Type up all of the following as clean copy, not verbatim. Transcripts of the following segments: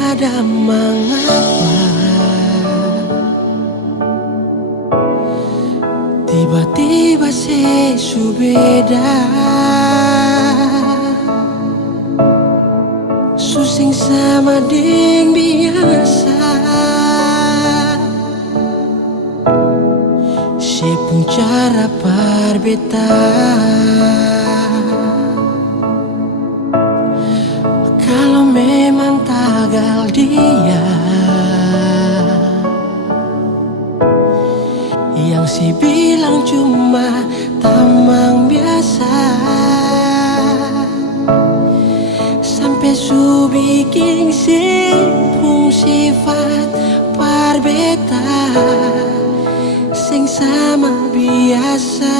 ada mengapa tiba-tiba sesu beda. Susing sama ding biasa, sepung cara berbeda. Kalau memang tagal dia yang si bilang cuma tamang biasa, sampai su bikin si pung sifat berbeda sing sama biasa.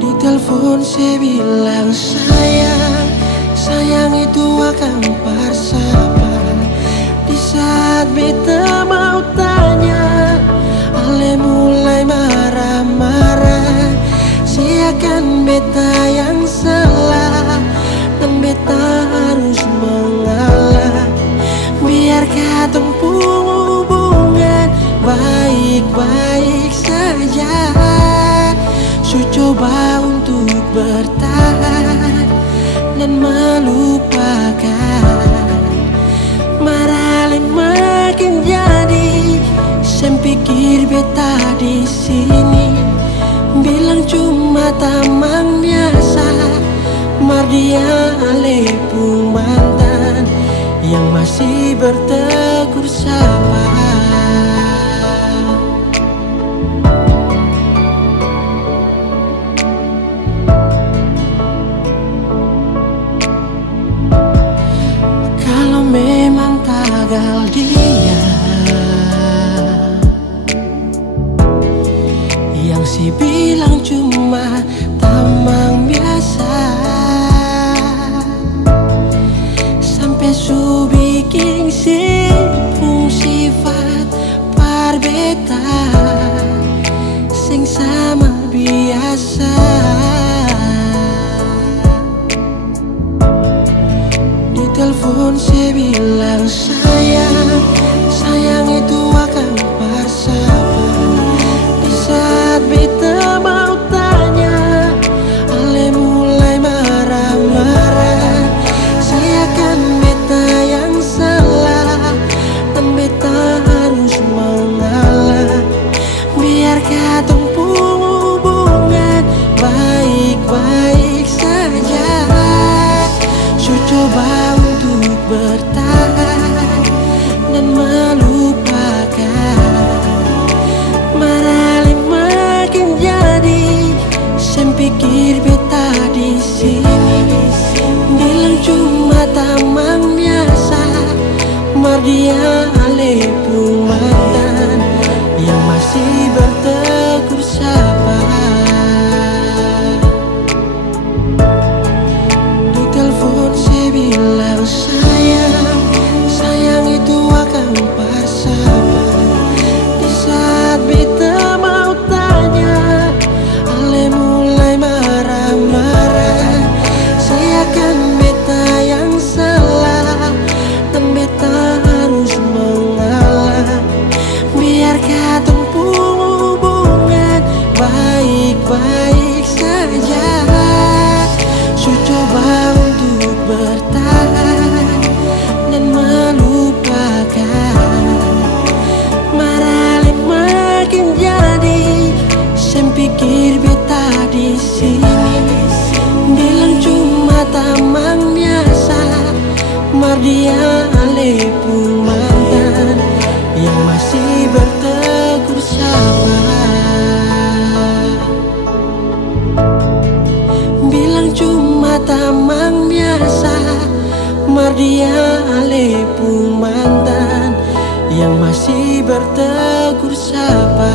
Di telepon saya bilang sayang, sayang itu akan bersapa. Di saat beta mau tanya, ale mulai marah-marah. Siakan beta yang salah dan beta harus mengalah. Biar katong pun hubungan baik-baik saja. Su coba untuk bertahan dan melupakan, marah makin jadi. Sem pikir beta di sini bilang cuma tamang biasa, mar dia ale pung mantan yang masih bertegur sapa. Kalau memang tagal dia yang si bilang cuma tamang biasa, sampai su bikin si pung sifat berbeda sing sama biasa. Di telepon saya bilang sayang, sayang itu akan bersama. Di saat beta mau tanya, ale mulai marah-marah. Siakan beta yang salah dan beta harus mengalah. Biar katong pun hubungan baik-baik saja. Su coba untuk bertahan dan melupakan, marah makin jadi. Sem pikir beta di sini bilang cuma tamang biasa, mar dia ale pung mantan yang masih bertegur sapa. Di telepon saya bilang sayang, sayang itu akan bersama. Di saat beta mau tanya, ale mulai marah-marah. Siakan beta yang salah dan beta harus mengalah. Biar katong pun hubungan baik-baik saja. Su coba untuk bertahan dan melupakan, marah makin jadi. Sem pikir beta di sini bilang cuma tamang biasa, mar dia ale pung mantan yang masih bertegur sapa. Bilang cuma tamang biasa, mar dia ale pung mantan yang masih bertegur sapa.